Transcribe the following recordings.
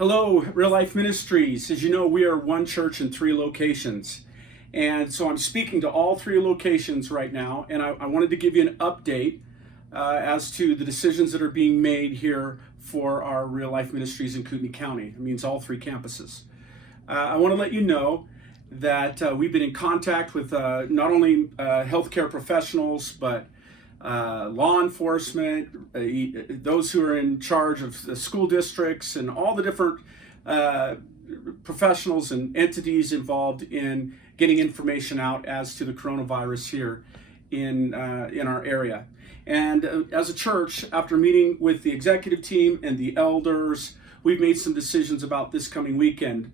Hello, Real Life Ministries. As you know, we are one church in 3 locations. And so I'm speaking to all 3 locations right now, and I wanted to give you an update as to the decisions that are being made here for our Real Life Ministries in Kootenai County. It means all 3 campuses. I want to let you know that we've been in contact with not only healthcare professionals, but law enforcement, those who are in charge of the school districts, and all the different professionals and entities involved in getting information out as to the coronavirus here in our area. And as a church, after meeting with the executive team and the elders, we've made some decisions about this coming weekend.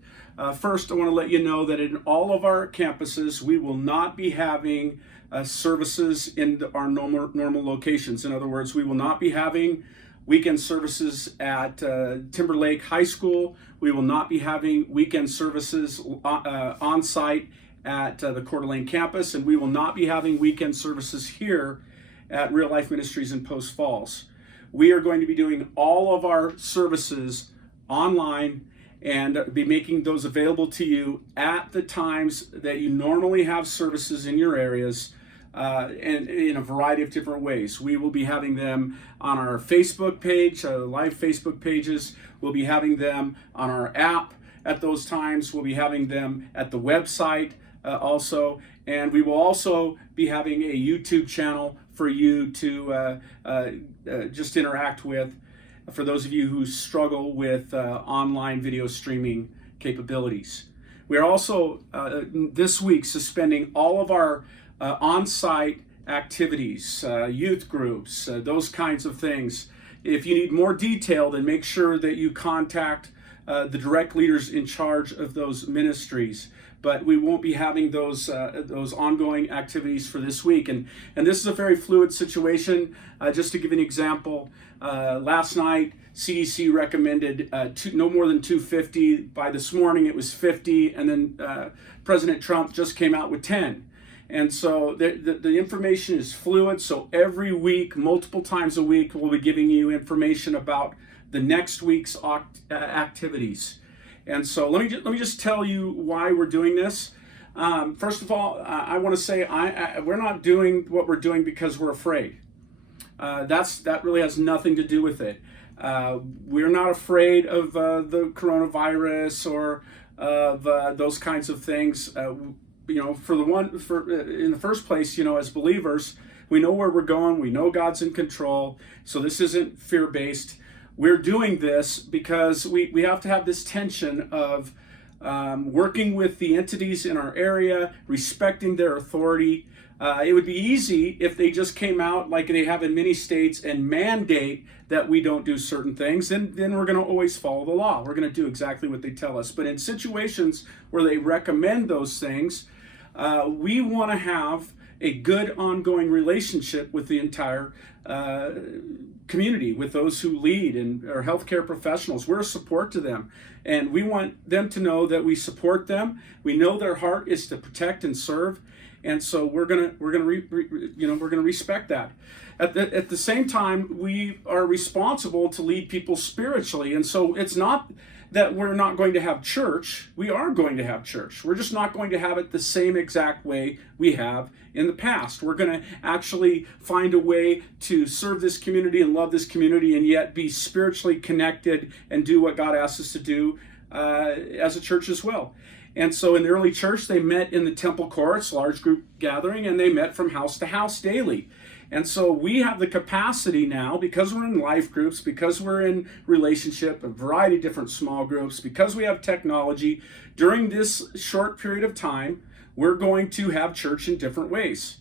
First, I want to let you know that in all of our campuses, we will not be having services in our normal locations. In other words, we will not be having weekend services at Timberlake High School. We will not be having weekend services on site at the Coeur d'Alene campus, and we will not be having weekend services here at Real Life Ministries in Post Falls. We are going to be doing all of our services online and be making those available to you at the times that you normally have services in your areas, and in a variety of different ways. We will be having them on our Facebook page, live Facebook pages. We'll be having them on our app at those times. We'll be having them at the website also. And we will also be having a YouTube channel for you to just interact with, for those of you who struggle with online video streaming capabilities. We are also this week suspending all of our on-site activities, youth groups, those kinds of things. If you need more detail, then make sure that you contact the direct leaders in charge of those ministries. But we won't be having those ongoing activities for this week. And this is a very fluid situation. Just to give you an example, last night CDC recommended no more than 250. By this morning it was 50, and then President Trump just came out with 10. And so the information is fluid. So every week, multiple times a week, we'll be giving you information about the next week's activities. And so let me just tell you why we're doing this. First of all, I want to say we're not doing what we're doing because we're afraid. That really has nothing to do with it. We're not afraid of the coronavirus or of those kinds of things. In the first place, as believers, we know where we're going. We know God's in control. So this isn't fear-based. We're doing this because we have to have this tension of working with the entities in our area, respecting their authority. It would be easy if they just came out like they have in many states and mandate that we don't do certain things. Then we're going to always follow the law. We're going to do exactly what they tell us. But in situations where they recommend those things, we want to have a good ongoing relationship with the entire community, with those who lead and are healthcare professionals. We're a support to them, and we want them to know that we support them. We know their heart is to protect and serve, and so we're gonna respect that. At the same time, we are responsible to lead people spiritually, and so it's not that we're not going to have church. We are going to have church. We're just not going to have it the same exact way we have in the past. We're going to actually find a way to serve this community and love this community and yet be spiritually connected and do what God asks us to do as a church as well. And so in the early church, they met in the temple courts, large group gathering, and they met from house to house daily. And so we have the capacity now, because we're in life groups, because we're in relationship, a variety of different small groups, because we have technology, during this short period of time, we're going to have church in different ways.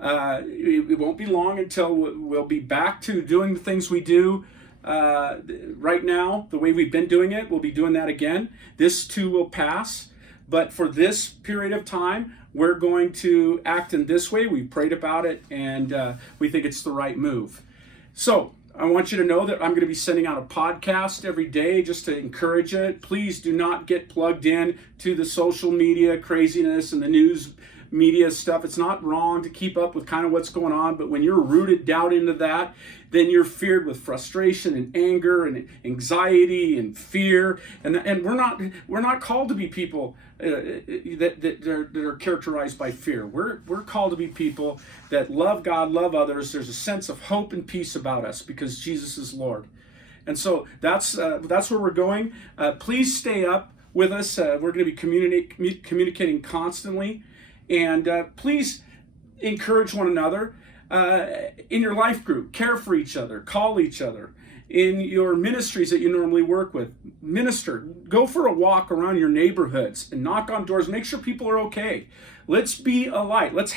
It won't be long until we'll be back to doing the things we do right now, the way we've been doing it. We'll be doing that again. This too will pass. But for this period of time, we're going to act in this way. We prayed about it, and we think it's the right move. So I want you to know that I'm going to be sending out a podcast every day just to encourage it. Please do not get plugged in to the social media craziness and the news media stuff. It's not wrong to keep up with kind of what's going on, but when you're rooted down into that, then you're feared with frustration and anger and anxiety and fear. And we're not called to be people that are characterized by fear. We're called to be people that love God, love others. There's a sense of hope and peace about us because Jesus is Lord. And so that's where we're going. Please stay up with us. We're going to be communicating constantly. And please encourage one another in your life group. Care for each other. Call each other. In your ministries that you normally work with, minister. Go for a walk around your neighborhoods and knock on doors. Make sure people are okay. Let's be a light. Let's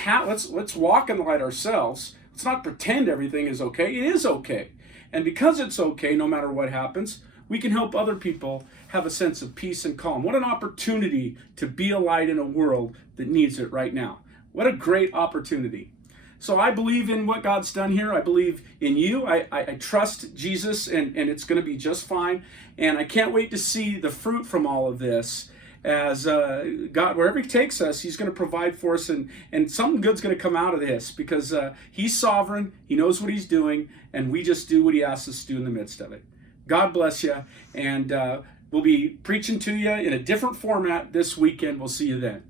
walk in the light ourselves. Let's not pretend everything is okay. It is okay. And because it's okay, no matter what happens, we can help other people have a sense of peace and calm. What an opportunity to be a light in a world that needs it right now. What a great opportunity. So I believe in what God's done here. I believe in you. I trust Jesus, and it's going to be just fine. And I can't wait to see the fruit from all of this as God, wherever he takes us, he's going to provide for us, and something good's going to come out of this because he's sovereign, he knows what he's doing, and we just do what he asks us to do in the midst of it. God bless you, and we'll be preaching to you in a different format this weekend. We'll see you then.